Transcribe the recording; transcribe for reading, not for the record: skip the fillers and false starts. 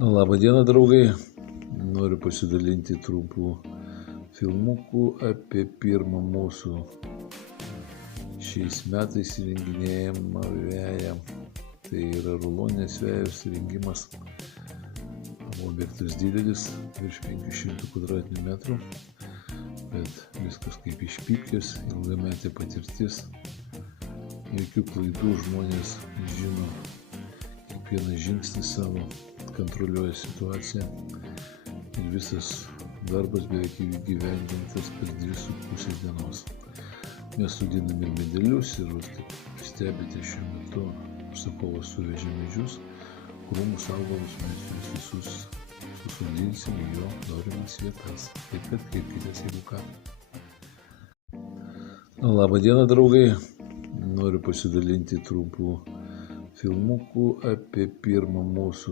Labą dieną, draugai. Noriu pasidalinti trumpų filmukų apie pirmą mūsų šiais metais įrenginėjamą veją. Tai yra ruloninės vejos įrengimas. Objektas didelis, virš 500 kvadratinių metrų, bet viskas kaip iš pypkės, ilgametė patirtis. Jokių klaidų, žmonės žino kiekvieną žingsnį savo, kontroliuoja situaciją ir visas darbas beveik įgyvendintas per 2,5 dienos. Mes sodiname ir medelius ir kaip stebite šiuo metu užsakovas suvežė medžius, krūmus, augalus, mes juos visus susodinsim į jo norimas vietas. Taip kad kreipkitės, jeigu ką. Labą dieną, draugai. Noriu pasidalinti trumpų filmukų apie pirmą mūsų